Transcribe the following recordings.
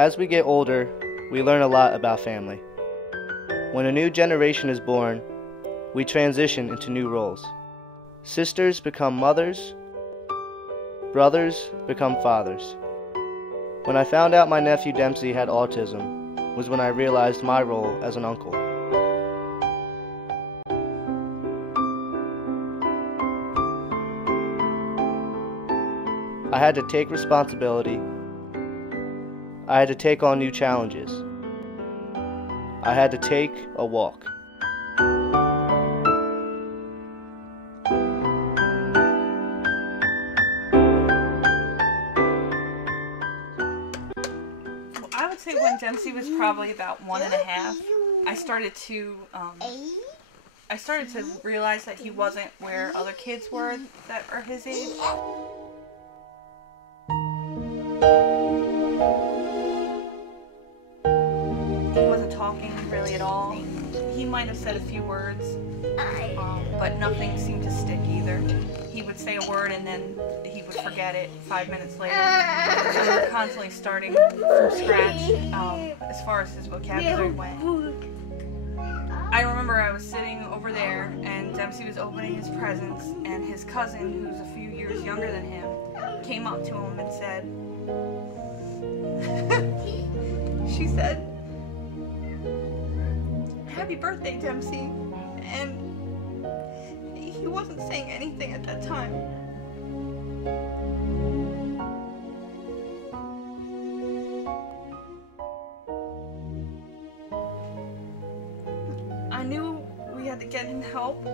As we get older, we learn a lot about family. When a new generation is born, we transition into new roles. Sisters become mothers, brothers become fathers. When I found out my nephew Dempsey had autism was when I realized my role as an uncle. I had to take responsibility. I had to take on new challenges. I had to take a walk. I would say when Dempsey was probably about 1.5, I started to realize that he wasn't where other kids were that are his age. He wasn't talking really at all. He might have said a few words, but nothing seemed to stick either. He would say a word and then he would forget it 5 minutes later. So we were constantly starting from scratch as far as his vocabulary went. I remember I was sitting over there and Dempsey was opening his presents, and his cousin, who's a few years younger than him, came up to him and said, she said, "Happy birthday, Dempsey." And he wasn't saying anything at that time. I knew we had to get him help.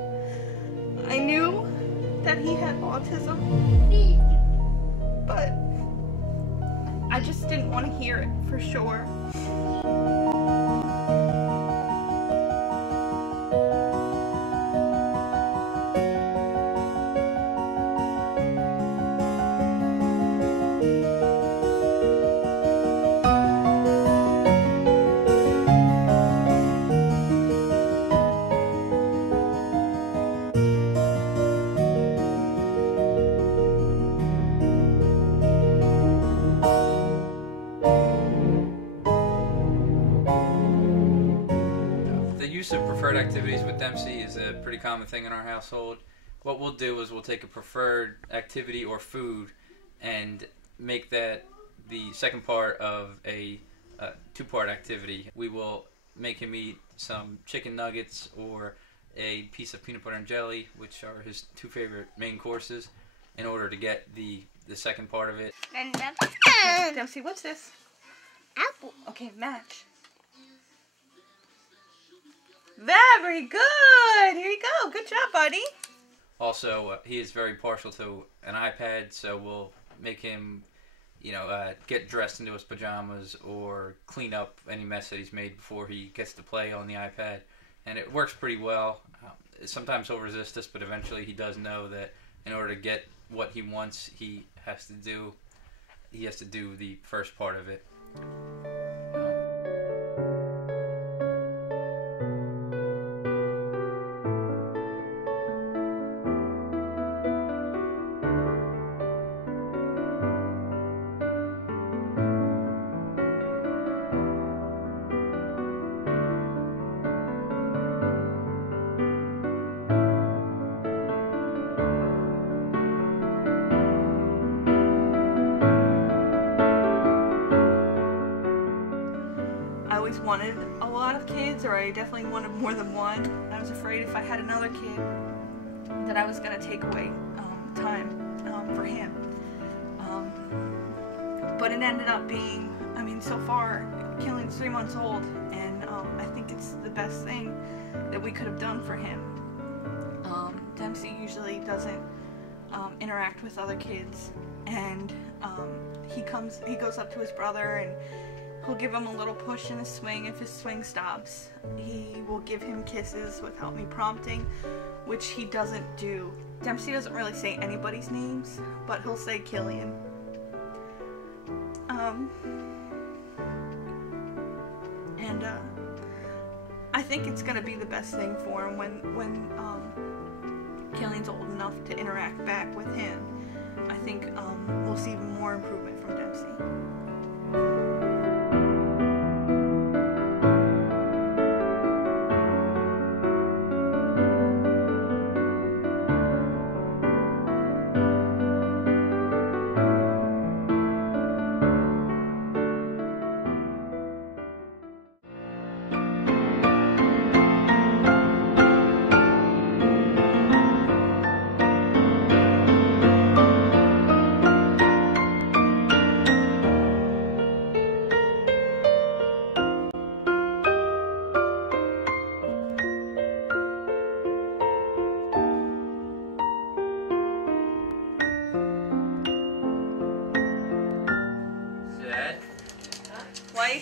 I knew that he had autism, but I just didn't want to hear it for sure. The use of preferred activities with Dempsey is a pretty common thing in our household. What we'll do is we'll take a preferred activity or food and make that the second part of a two-part activity. We will make him eat some chicken nuggets or a piece of peanut butter and jelly, which are his two favorite main courses, in order to get the second part of it. Okay, Dempsey, what's this? Apple. Okay, match. Very good! Here you go. Good job, buddy. Also, he is very partial to an iPad, so we'll make him, get dressed into his pajamas or clean up any mess that he's made before he gets to play on the iPad. And it works pretty well. Sometimes he'll resist us, but eventually he does know that in order to get what he wants, he has to do the first part of it. I always wanted a lot of kids, or I definitely wanted more than one. I was afraid if I had another kid that I was going to take away time for him. But it ended up being, so far, Killing's 3 months old, and I think it's the best thing that we could have done for him. Dempsey usually doesn't interact with other kids, and he goes up to his brother and he'll give him a little push in his swing if his swing stops. He will give him kisses without me prompting, which he doesn't do. Dempsey doesn't really say anybody's names, but he'll say Killian. I think it's gonna be the best thing for him when Killian's old enough to interact back with him. I think we'll see even more improvement from Dempsey.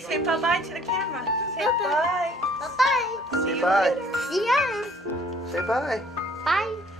say bye-bye to the camera. Say Bye-bye. bye. Bye-bye. See Say you bye. later. See ya. Say bye. Bye.